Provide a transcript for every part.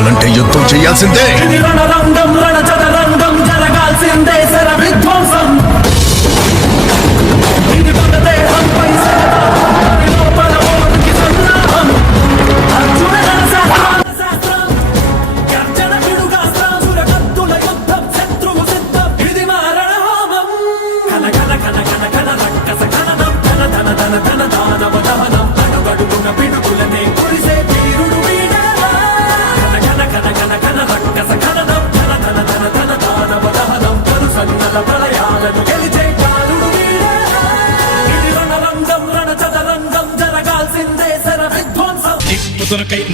కావాలంటే యుద్ధం చేయాల్సిందే. రణరంగం రణచదరంగం జరగాల్సిందే శర విధ్వంసం. ఇది మన దేహంపై లోపల ఓడికి సన్నాహం. అర్జున శాస్త్రం గర్జన పిడుగాస్త్రం సురకత్తుల యుద్ధం శత్రువు సిద్ధం. ఇది మా రణహోమం. కన కన కన కన కన రక్కస కననం ధన ధన ధన ధన దానవ దహనం. అడుగడుగున పిడుగులనే కురిసే వీరుడు వీడేలా. కన కన కన కన రక్కస కననం ధన ధన ధన ధన దానవ దహనం. కరుసన్నల ప్రళయాలను గెలిచే కాలుడు వీడేలా. ఇది రణరంగం రణచదరంగం జరగాల్సిందే శర విధ్వంసం.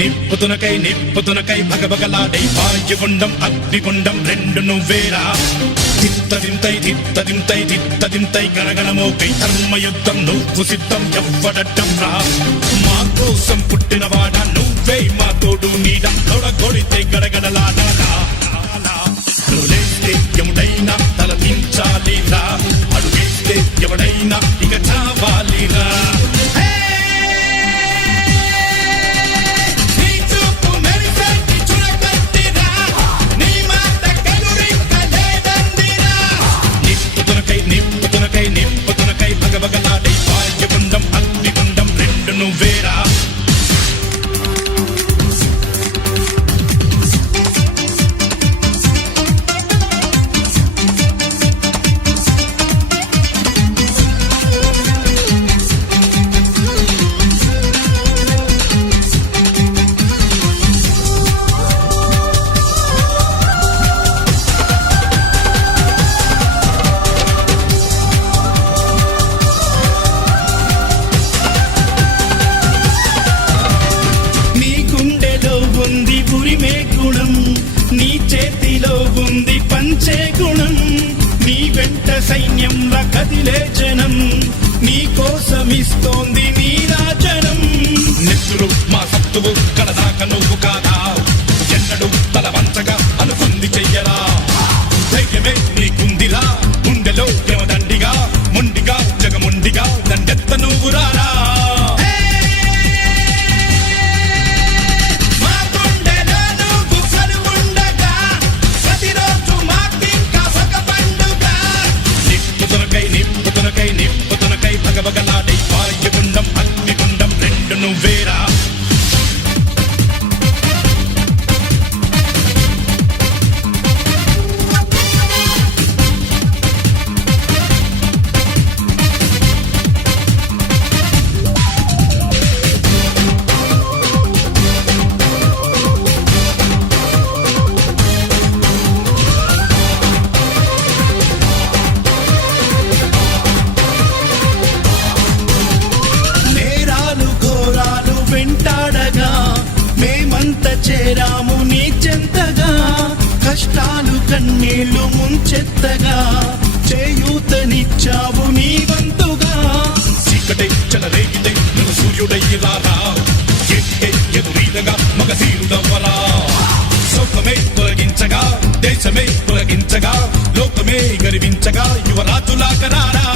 నిప్పుతునకై నిప్పుతునకై భగభగలాడై వాయుగుండం అగ్నిగుండం రెండు నువ్వేరా. తిత్తదింతై గణగణమోకై ధర్మయుద్ధం నువ్వు సిద్ధం ఎవ్వడట్టం రా. మా కోసం పుట్టినవాడా నువ్వే మా తోడు నీడ. తొడగొడితే గడగడలాడాలా. నువ్వులేస్తే ఎవడైనా తల దించాలిరా. అడుగేస్తే ఎవడైనా ఇక చావాలిరా. నిప్పుతునకై భగభగలాడై వాయుగుండం అగ్నిగుండం రెండు నువ్వేరా. ఉంది ఉరిమే గుణం, నీ చేతిలో ఉంది పంచే గుణం. నీ వెంట సైన్యంలా కదిలే జనం, నీ కోసమిస్తోంది నీ రాజనం. నెత్తురు మా సత్తువు కడదాక నువ్వు కాదా. ఎన్నడు తల వంచగా అనుకుంది చెయ్యరా. ధైర్యమే నీకుందిరా గుండెలో దేవదండిగా. మొండిగా జగముండిగా దండెత్త నువ్వు రారా. నిప్పుతునకై భగభగలాడై వాయుగుండం అగ్నిగుండం రెండు నువ్వేరా. వెంటాడగా మేమంత చేరాము నీ చెంతగా. కష్టాలు కన్నీళ్లు ముంచెత్తగా చేయూతనిచ్చావు నీ వంతుగా. చీకటే చెలరేగితే నువ్వు సూర్యుడయ్యి రారా. ఎట్టే ఎదురీదగా మగధీరుడవ్వరా. సౌఖమే తొలగించగా దేశమే తొలగించగా లోకమే గర్వించగా యువరాజులాగా రారా.